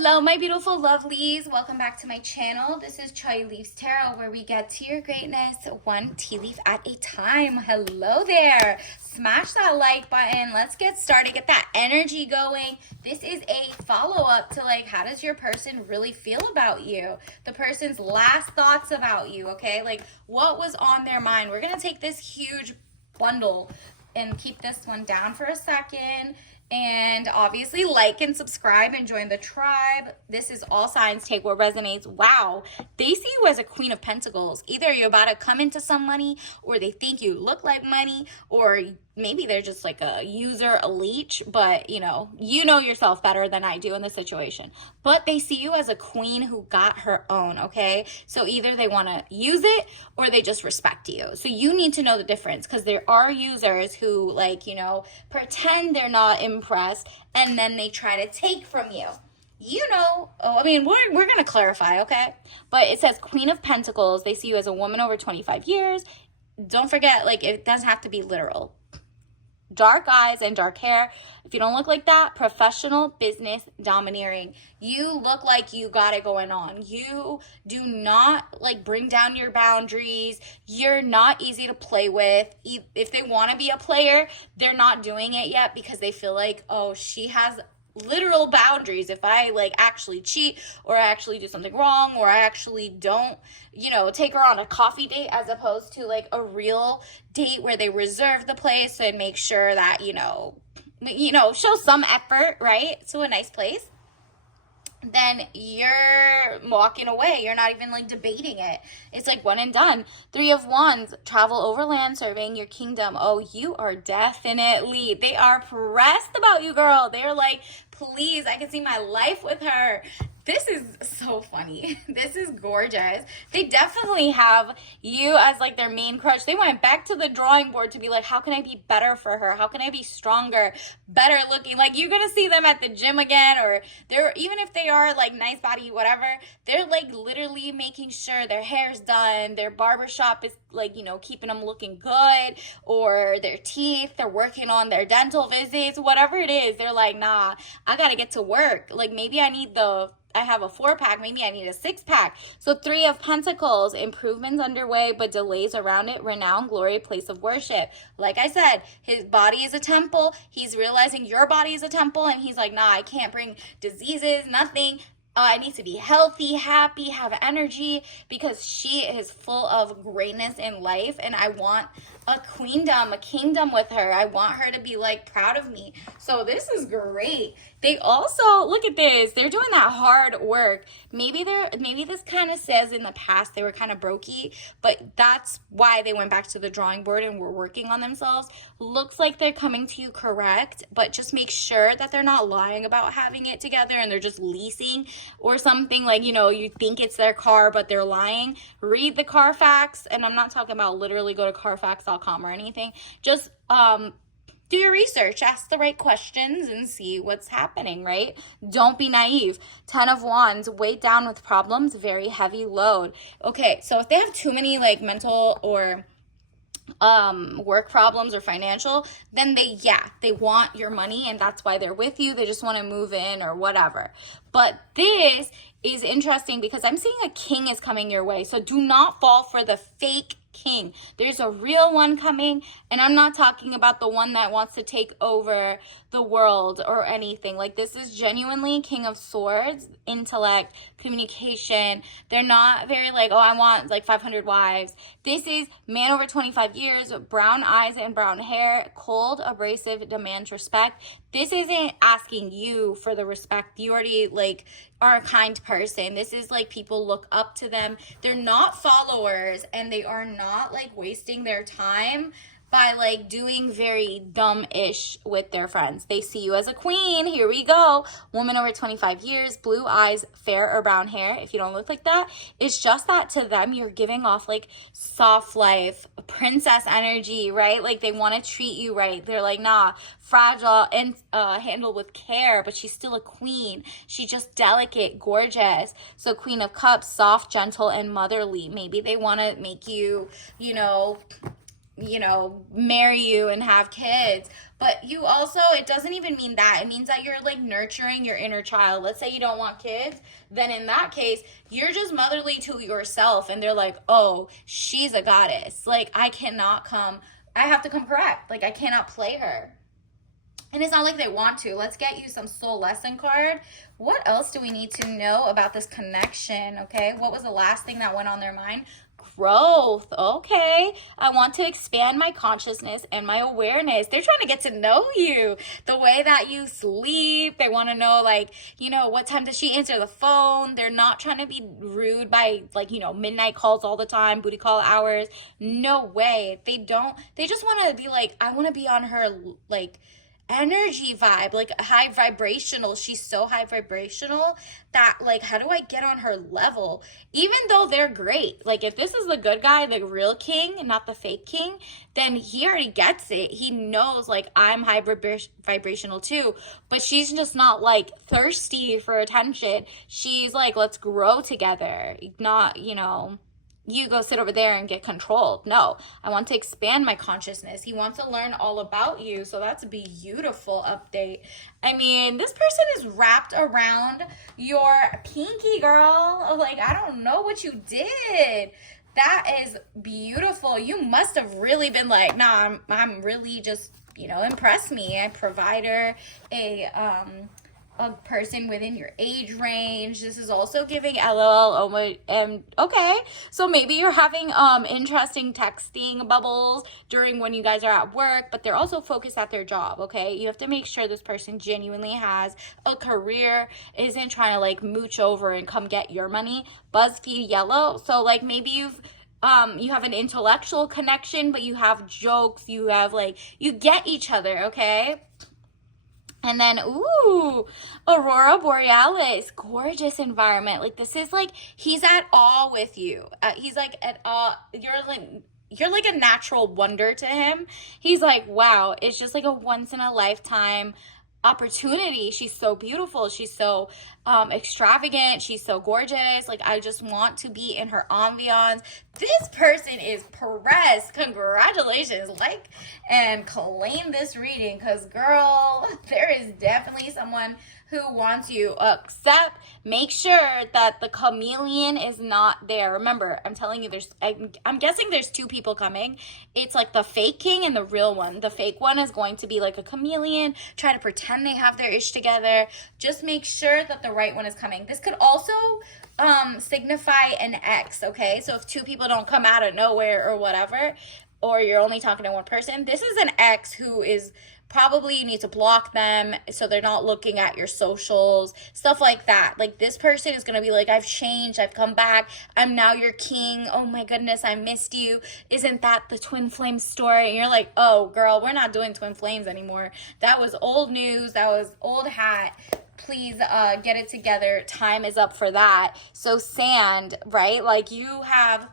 Hello, my beautiful lovelies. Welcome back to my channel. This is Chai Leaves Tarot, where we get to your greatness one tea leaf at a time. Hello there. Smash that like button. Let's get started. Get that energy going. This is a follow-up to how does your person really feel about you? The person's last thoughts about you, okay? What was on their mind? We're going to take this huge bundle and keep this one down for a second. And obviously like and subscribe and join the tribe. This is all signs. Take what resonates. Wow. They see you as a Queen of Pentacles. Either you're about to come into some money, or they think you look like money, or maybe they're just like a user, a leech, but you know yourself better than I do in this situation. But they see you as a queen who got her own, okay? So either they want to use it or they just respect you. So you need to know the difference, because there are users who pretend they're not impressed and then they try to take from you. We're going to clarify, okay? But it says Queen of Pentacles. They see you as a woman over 25 years. Don't forget, it doesn't have to be literal. Dark eyes and dark hair. If you don't look like that, professional, business, domineering. You look like you got it going on. You do not bring down your boundaries. You're not easy to play with. If they want to be a player, they're not doing it yet because they feel like, oh, she has literal boundaries. If I actually cheat, or I actually do something wrong, or I actually don't take her on a coffee date, as opposed to a real date where they reserve the place and make sure that show some effort, right, to a nice place, then you're walking away. You're not even debating it. It's one and done. Three of Wands, travel overland, surveying your kingdom. Oh, you are definitely, they are pressed about you, girl. They're please, I can see my life with her. This is so funny. This is gorgeous. They definitely have you as their main crush. They went back to the drawing board to be how can I be better for her? How can I be stronger, better looking? You're going to see them at the gym again, or they're, even if they are nice body, whatever, they're literally making sure their hair's done, their barbershop is keeping them looking good, or their teeth, they're working on their dental visits, whatever it is. They're nah, I got to get to work. Maybe I have a 4-pack, maybe I need a 6-pack. So Three of Pentacles, improvements underway, but delays around it. Renown, glory, place of worship. Like I said, his body is a temple. He's realizing your body is a temple, and he's nah, I can't bring diseases, nothing. I need to be healthy, happy, have energy, because she is full of greatness in life, and I want a queendom, a kingdom with her. I want her to be proud of me. So this is great. They also, look at this, they're doing that hard work. Maybe this kind of says in the past they were kind of brokey, but that's why they went back to the drawing board and were working on themselves. Looks like they're coming to you correct, but just make sure that they're not lying about having it together and they're just leasing or something. You think it's their car, but they're lying. Read the Carfax, and I'm not talking about literally go to carfax.com or anything. Just do your research, ask the right questions, and see what's happening, right? Don't be naive. 10 of Wands, weighed down with problems, very heavy load. Okay, so if they have too many mental or work problems or financial, then they want your money, and that's why they're with you. They just want to move in or whatever. But this is interesting because I'm seeing a king is coming your way. So do not fall for the fake king. There's a real one coming, and I'm not talking about the one that wants to take over the world or anything. This is genuinely King of Swords, intellect, communication. They're not very oh, I want 500 wives. This is man over 25 years, brown eyes and brown hair, cold, abrasive, demands respect. This isn't asking you for the respect. You already are a kind person. This is people look up to them. They're not followers, and they are not wasting their time by doing very dumb-ish with their friends. They see you as a queen. Here we go. Woman over 25 years, blue eyes, fair or brown hair. If you don't look like that, it's just that to them, you're giving off soft life, princess energy, right? They want to treat you right. They're nah, fragile and handled with care, but she's still a queen. She's just delicate, gorgeous. So Queen of Cups, soft, gentle, and motherly. Maybe they want to make you, marry you and have kids. But you also, it doesn't even mean that. It means that you're like nurturing your inner child. Let's say you don't want kids, then in that case, you're just motherly to yourself. And they're like, oh, she's a goddess. Like, I have to come correct. Like, I cannot play her. And it's not like they want to. Let's get you some soul lesson card. What else do we need to know about this connection? Okay, what was the last thing that went on their mind? Growth. Okay, I want to expand my consciousness and my awareness. They're trying to get to know you, the way that you sleep. They want to know, like, what time does she answer the phone? They're not trying to be rude by, like, midnight calls all the time, booty call hours. No way. They just want to be like, I want to be on her, like, energy vibe, like high vibrational. She's so high vibrational that, like, how do I get on her level? Even though they're great, like, if this is the good guy, the real king, not the fake king, then he already gets it. He knows, like, I'm high vibrational too, but she's just not, like, thirsty for attention. She's like, let's grow together, not, you go sit over there and get controlled. No, I want to expand my consciousness. He wants to learn all about you. So that's a beautiful update. I mean, this person is wrapped around your pinky, girl. Like, I don't know what you did. That is beautiful. You must have really been like, nah, I'm really just, impress me. I provide her a person within your age range. This is also giving LOL. Okay, so maybe you're having interesting texting bubbles during when you guys are at work, but they're also focused at their job. Okay, you have to make sure this person genuinely has a career, isn't trying to like mooch over and come get your money. BuzzFeed yellow. So like maybe you have an intellectual connection, but you have jokes, you get each other. Okay. And then, ooh, Aurora Borealis, gorgeous environment. Like, this is like, he's at awe with you. He's like at awe. You're like a natural wonder to him. He's like, wow, it's just like a once in a lifetime opportunity. She's so beautiful. She's so extravagant. She's so gorgeous. Like, I just want to be in her ambiance. This person is pressed. Congratulations. Like and claim this reading, because girl, there is definitely someone who wants you, except make sure that the chameleon is not there. Remember, I'm telling you, I'm guessing there's two people coming. It's like the fake king and the real one. The fake one is going to be like a chameleon, try to pretend they have their ish together. Just make sure that the right one is coming. This could also signify an ex, okay? So if two people don't come out of nowhere or whatever, or you're only talking to one person, this is an ex who is probably, you need to block them so they're not looking at your socials, stuff like that. Like, this person is going to be like, I've changed, I've come back, I'm now your king, oh my goodness, I missed you. Isn't that the twin flame story? And you're like, oh girl, we're not doing twin flames anymore. That was old news, that was old hat. Please get it together. Time is up for that. So sand, right? Like, you have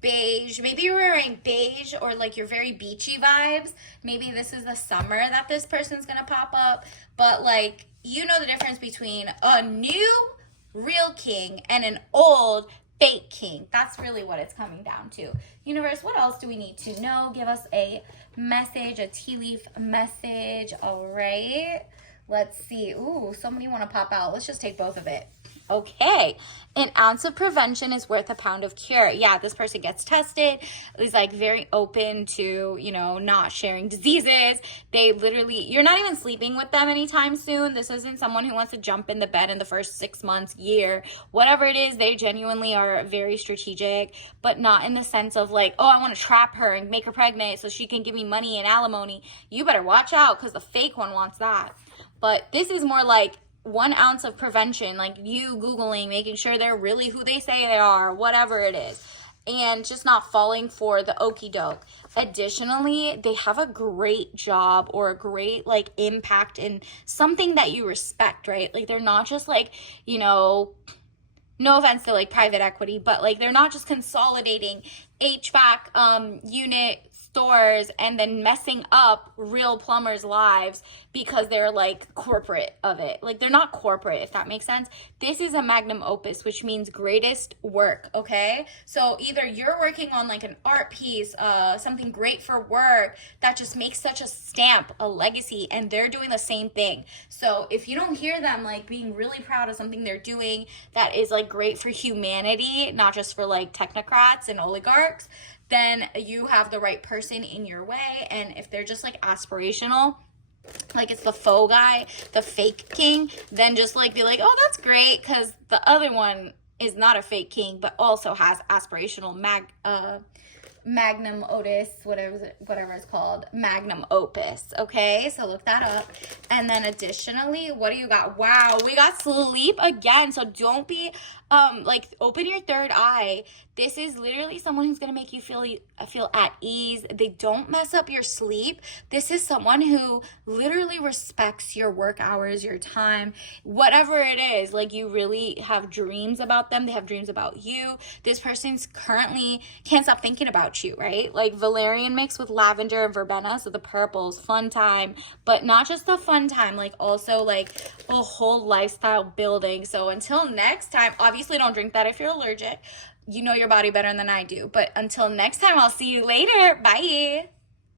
beige, maybe you're wearing beige, or like you're very beachy vibes. Maybe this is the summer that this person's gonna pop up, but like, you know the difference between a new real king and an old fake king. That's really what it's coming down to. Universe, what else do we need to know? Give us a message, a tea leaf message. All right, let's see. Ooh, so many want to pop out. Let's just take both of it. Okay, an ounce of prevention is worth a pound of cure. Yeah, this person gets tested, is like very open to, not sharing diseases. They literally, you're not even sleeping with them anytime soon. This isn't someone who wants to jump in the bed in the first 6 months, year, whatever it is. They genuinely are very strategic, but not in the sense of like, oh, I want to trap her and make her pregnant so she can give me money and alimony. You better watch out, because the fake one wants that. But this is more like 1 ounce of prevention, like you Googling, making sure they're really who they say they are, whatever it is, and just not falling for the okie doke. Additionally, they have a great job or a great like impact in something that you respect, right? Like, they're not just like, no offense to like private equity, but like, they're not just consolidating HVAC unit stores and then messing up real plumbers' lives. because they're like corporate of it. Like they're not corporate, if that makes sense. This is a magnum opus, which means greatest work, okay? So either you're working on like an art piece, something great for work that just makes such a stamp, a legacy, and they're doing the same thing. So if you don't hear them like being really proud of something they're doing that is like great for humanity, not just for like technocrats and oligarchs, then you have the right person in your way. And if they're just like aspirational, like it's the faux guy, the fake king, then just like be like, oh, that's great, because the other one is not a fake king but also has aspirational magnum otis, whatever it's called, magnum opus. Okay, so look that up. And then additionally, what do you got? Wow, we got sleep again. So don't be like, open your third eye. This is literally someone who's gonna make you feel at ease. They don't mess up your sleep. This is someone who literally respects your work hours, your time, whatever it is. Like, you really have dreams about them. They have dreams about you. This person's currently can't stop thinking about you, right? Like valerian mixed with lavender and verbena, so the purples, fun time, but not just the fun time, like also like a whole lifestyle building. So until next time, obviously don't drink that if you're allergic. You know your body better than I do. But until next time, I'll see you later. Bye.